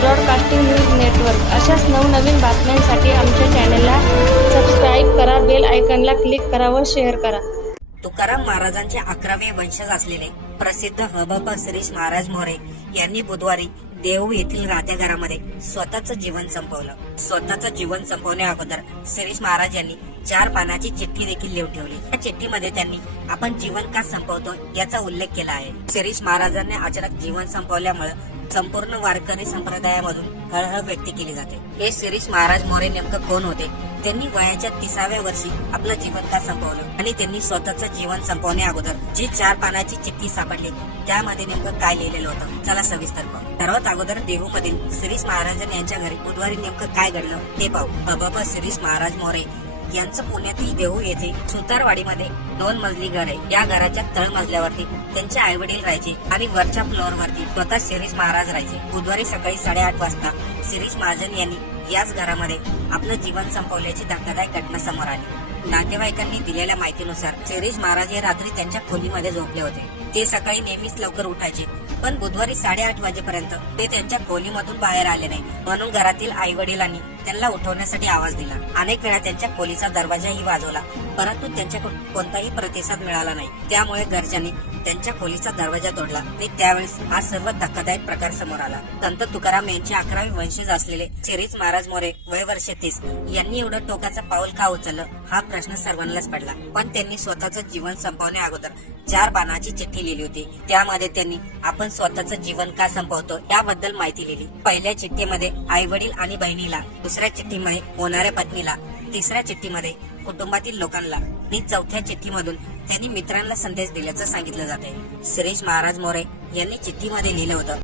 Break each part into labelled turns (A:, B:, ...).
A: Broadcasting news network अशाच नवनवीन बातम्यांसाठी आमच्या चॅनलला सबस्क्राईब करा बेल आयकनला क्लिक करा व शेअर करा.
B: तुकाराम महाराजांचे अकरावे वंशज असलेले प्रसिद्ध हबप श्रीश महाराज मोरे यांनी बुधवारी देऊ येथील राहत्या घरामध्ये स्वतःचं जीवन संपवलं. स्वतःचं जीवन संपवण्या अगोदर श्रीश महाराज यांनी चार पानाची चिठ्ठी देखील लिहून ठेवली. या चिठ्ठीमध्ये त्यांनी आपण जीवन का संपवतो याचा उल्लेख केला आहे. शिरीष महाराजांनी अचानक जीवन संपवल्यामुळे संपूर्ण वारकरी संप्रदायामधून हळहळ व्यक्त केली जाते. हे शिरीष महाराज मोरे नेमकं कोण होते? त्यांनी वयाच्या तिसाव्या वर्षी आपलं जीवन का संपवलं? आणि त्यांनी स्वतःचं जीवन संपवण्या अगोदर जी चार पानाची चिठ्ठी सापडली त्यामध्ये नेमकं काय लिहिलेलं होतं? चला सविस्तर पाहू. सर्वात अगोदर देहू मधील शिरीष महाराजन यांच्या घरी बुधवारी नेमकं काय घडलं ते पाहू. अबाबा शिरीष महाराज मोरे यांचं पुण्यातील देहू येथे सुतारवाडीमध्ये दोन मजली घर आहे. या घराच्या तळमजल्यावरती त्यांचे आई वडील राहायचे आणि वरच्या फ्लोअर वरती स्वतः शिरीष महाराज राहायचे. बुधवारी सकाळी साडेआठ वाजता शिरीष महाजन यांनी याच घरामध्ये आपलं जीवन संपवल्याची धक्कादायक घटना समोर आली. नातेवाईकांनी दिलेल्या माहितीनुसार शिरीष महाराज हे रात्री त्यांच्या खोलीमध्ये झोपले होते. ते सकाळी नेहमीच लवकर उठायचे. पण बुधवारी साडेआठ वाजेपर्यंत ते त्यांच्या खोलीमधून बाहेर आले नाही. म्हणून घरातील आई वडिलांनी त्यांना उठवण्यासाठी आवाज दिला. अनेक वेळा त्यांच्या खोलीचा दरवाजाही वाजवला परंतु त्यांच्याकडून कोणताही प्रतिसाद मिळाला नाही. त्यामुळे घरच्यांनी त्यांच्या खोलीचा दरवाजा तोडला. आणि त्यावेळेस हा सर्व धक्कादायक प्रकार समोर आला. संत तुकाराम यांचे अकरावे वंशज असलेले शिरीज महाराज मोरे वय वर्ष तीस यांनी एवढं टोकाचं पाऊल का उचललं? हा प्रश्न सर्वांनाच पडला. पण त्यांनी स्वतःचं जीवन संपवण्या अगोदर चार पानाची चिठ्ठी लिहिली होती. त्यामध्ये त्यांनी आपण स्वतःचं जीवन का संपवतो याबद्दल माहिती लिहिली. पहिल्या चिठ्ठीमध्ये आई वडील आणि बहिणीला दुसऱ्या चिठ्ठीमध्ये होणाऱ्या पत्नीला तिसऱ्या चिठ्ठीमध्ये कुटुंबातील लोकांना आणि चौथ्या चिठ्ठीमधून त्यांनी मित्रांना संदेश दिल्याचं सांगितलं जाते सुरेश महाराज मोरे यांनी चिठ्ठीमध्ये लिहिलं होतं.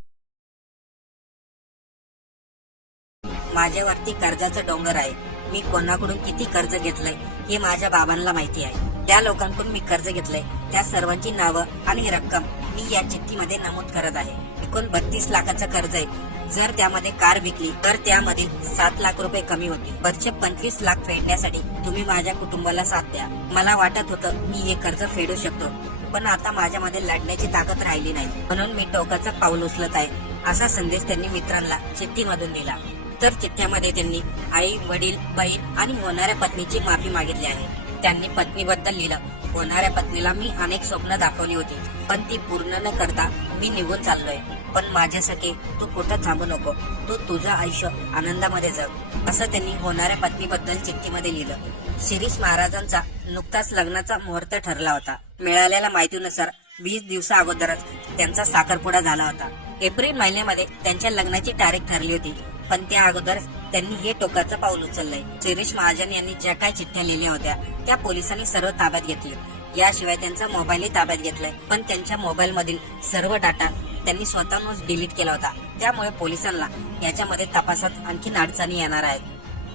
B: माझ्यावरती कर्जाचं डोंगर आहे. मी कोणाकडून किती कर्ज घेतलंय हे माझ्या बाबांना माहिती आहे. त्या लोकांकडून मी कर्ज घेतलंय. त्या सर्वांची नावं आणि रक्कम मी या चिठ्ठीमध्ये नमूद करत आहे. एकूण बत्तीस लाखाचं कर्ज आहे. जर त्यामध्ये कार विकली तर त्यामध्ये सात लाख रुपये कमी होतील. वरचे पंचवीस लाख फेडण्यासाठी तुम्ही माझ्या कुटुंबाला साथ द्या. मला वाटत होतं मी हे कर्ज फेडू शकतो पण आता माझ्यामध्ये लढण्याची ताकद राहिली नाही. म्हणून मी टोकाचं पाऊल उचलत आहे असा संदेश त्यांनी मित्रांना चिठ्ठीमधून दिला. तर चिठ्ठ्यामध्ये त्यांनी आई वडील बहीण आणि होणाऱ्या पत्नीची माफी मागितली आहे. त्यांनी पत्नीबद्दल लिहिलं. होणाऱ्या पत्नीला मी अनेक स्वप्न दाखवली होती पण ती पूर्ण न करता मी निघून चाललोय. पण माझ्यासाठी तू कुठं थांबू नको तू तुझं आयुष्य आनंदामध्ये जग असं त्यांनी होणाऱ्या पत्नीबद्दल चिठ्ठीमध्ये लिहिलं. शिरीष महाराजांचा नुकताच लग्नाचा मुहूर्त ठरला होता. मिळालेल्या माहितीनुसार वीस दिवसा अगोदरच त्यांचा साखरपुडा झाला होता. एप्रिल महिन्यामध्ये त्यांच्या लग्नाची तारीख ठरली होती पण त्या अगोदर त्यांनी हे टोकाचं पाऊल उचललंय. शिरीष महाजन यांनी ज्या काय चिठ्ठ्या लिहिल्या होत्या त्या पोलिसांनी सर्व ताब्यात घेतले. याशिवाय त्यांचा मोबाईलही ताब्यात घेतलाय. पण त्यांच्या मोबाईल मधील सर्व डाटा त्यांनी स्वतःहूनच डिलीट केला होता. त्यामुळे पोलिसांना याच्यामध्ये तपासात आणखी अडचणी येणार आहेत.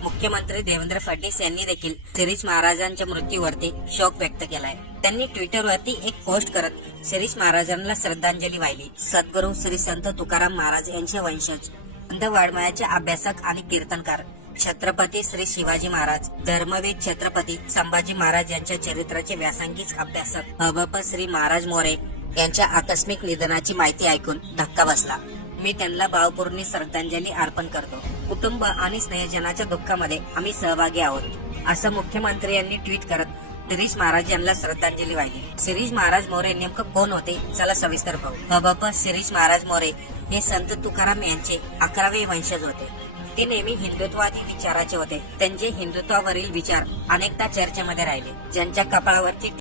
B: मुख्यमंत्री देवेंद्र फडणवीस यांनी देखील शिरीष महाराजांच्या मृत्यूवरती शोक व्यक्त केलाय. त्यांनी ट्विटरवरती एक पोस्ट करत शिरीष महाराजांना श्रद्धांजली वाहिली. सद्गुरू श्री संत तुकाराम महाराज यांचे वंशज अंध वाड्मयाचे अभ्यासक आणि कीर्तनकार छत्रपती श्री शिवाजी महाराज धर्मवीर छत्रपती संभाजी महाराज यांच्या चरित्राचे व्यासंगिक अभ्यासक अबप श्री महाराज मोरे यांच्या आकस्मिक निधनाची माहिती ऐकून धक्का बसला. मी त्यांना भावपूर्ण श्रद्धांजली अर्पण करतो. कुटुंब आणि स्नेहजनाच्या दुःखामध्ये आम्ही सहभागी आहोत असं मुख्यमंत्री यांनी ट्विट करत शिरीष महाराज यांना श्रद्धांजली वाहिली. शिरीष महाराज मोरे नेमकं कोण होते? चला सविस्तर पाहू. हबप शिरीष महाराज मोरे हे संत तुकाराम यांचे अकरावे वंशज होते. ते नेहमी हिंदुत्वादी विचाराचे होते. त्यांचे हिंदुत्वावरील विचार अनेकदा चर्चेमध्ये राहिले. ज्यांच्या कपाळावरती